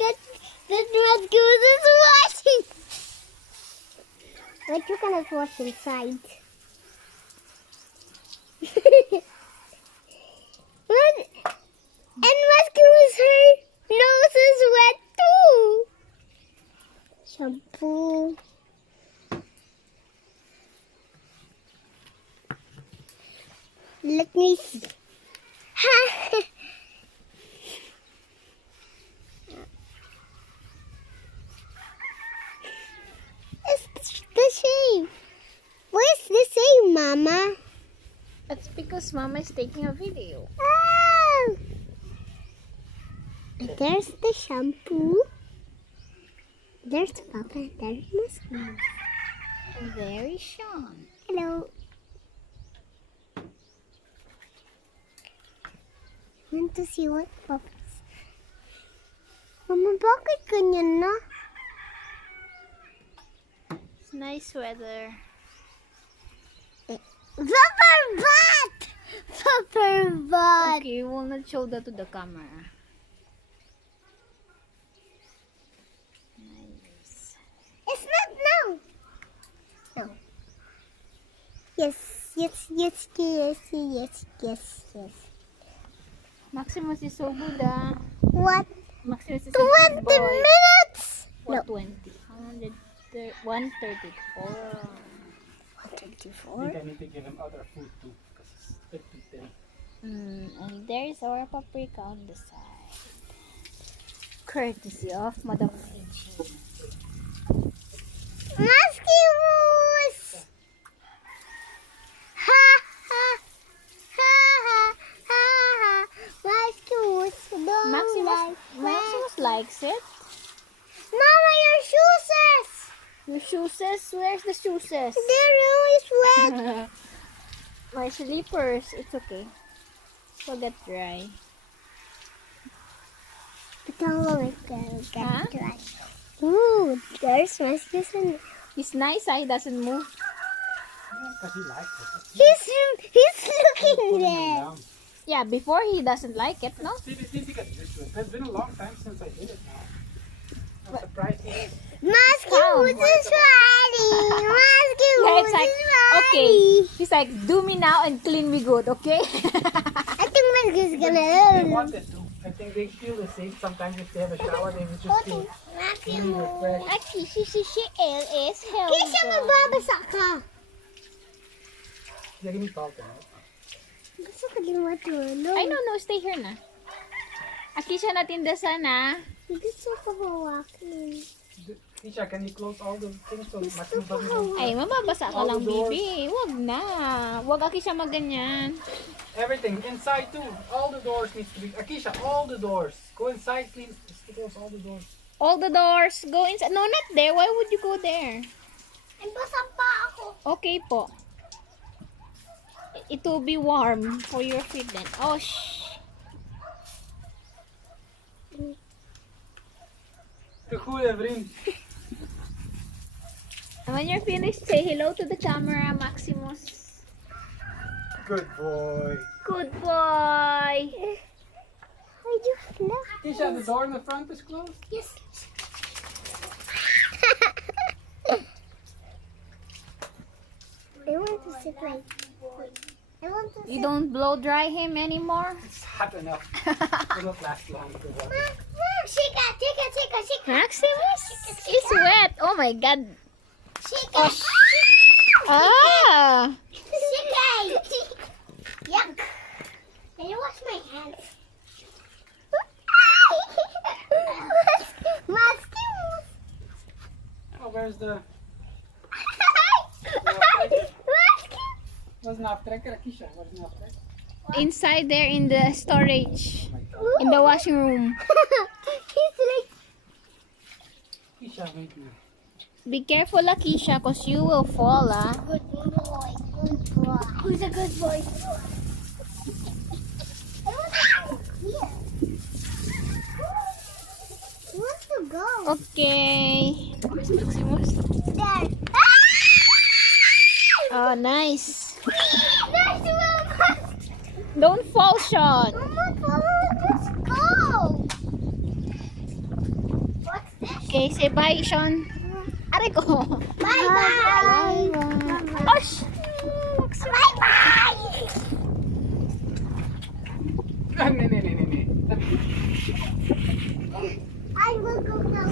that Maximus is washing. But you cannot wash inside. What? And Maximus, her nose is wet too. Shampoo. Let me see. It's the same. Where's the same, Mama? That's because Mama is taking a video. Oh! There's the shampoo. There's Papa. There's Maximus. And there is Sean. Hello. Want to see what Papa's. Mama, bakit ganyan na? It's nice weather. Papa butt! Papa butt! Okay, we will not show that to the camera. Nice. It's not now. No. Yes. Maximus is so good, ah. What? Maximus is 20 a good boy. minutes? What, No. 20? 134. 124. I think I need to give him other food too, because he's a bit too thin. And there's our paprika on the side. Courtesy of Madam Fiji. Maximus! Ha ha ha ha ha ha. Maximus, don't like Maximus likes it. Mama, your shoes! The shoeses? Where's the shoeses? They're always wet. My slippers. It's okay. So get dry. But how long it will Huh? get dry? Ooh, there's Maximus. He's nice, he doesn't move. Because he likes it. He's looking Putting him there. down. Yeah, before he doesn't like it, no? See, this needs to get used to it. It's been a long time since I did it now. I'm surprised. Maximus is ready. Maximus Yeah, it's like, is ready. okay. He's like, do me now and clean me good, okay? I think Maximus is They gonna want it to. I think they feel the same. Sometimes if they have a shower, they will just feel really refreshed. Aki, si is Kisha, mababasa ka. They're gonna be talking, right? Gusto ko din matulog. I don't know, stay here na. Aki siya natinda sana. Gusto ko hawakin. Tisha, can you close all the things so Gusto Maximus ko doesn't hawakin. Ay, mababasa ka All lang, the doors. baby. Wag na. Wag Aki siya maganyan. Everything inside too. All the doors needs to be. Akisha, all the doors. Go inside, clean. Just close all the doors. All the doors, go inside. No, not there. Why would you go there? Ay, basa pa ako. Okay po. It will be warm for your feet then. Oh, shh. Te goede vriend. And when you're finished, say hello to the camera, Maximus. Good boy. Good boy. I just left. Tisha, the door in the front is closed. Yes. I want to sit like. I want to sit. You don't blow dry him anymore? It's hot enough. It will last long to watch. Shika, shika. Maximus is wet. Oh my god. Shika. Ah! Shika. Yuck. Can you wash my hands? Maximus. Oh, where's the? Was een aftrekker, Akisha? Wat is een aftrekker? Inside there in the storage. Oh my God. In the washing room. He's like. Akisha, wait now. Be careful, Akisha, because you will fall, ah. Good boy. Good boy. Who's a good boy? I want to go here. I want to go. Okay. Where's Maximus? There. Oh, nice. There's one. Don't fall, Sean. Mama, follow. Let's go. Okay, say bye, Sean. Aray ko. Bye-bye. Osh! Bye-bye. Ne. I will go down.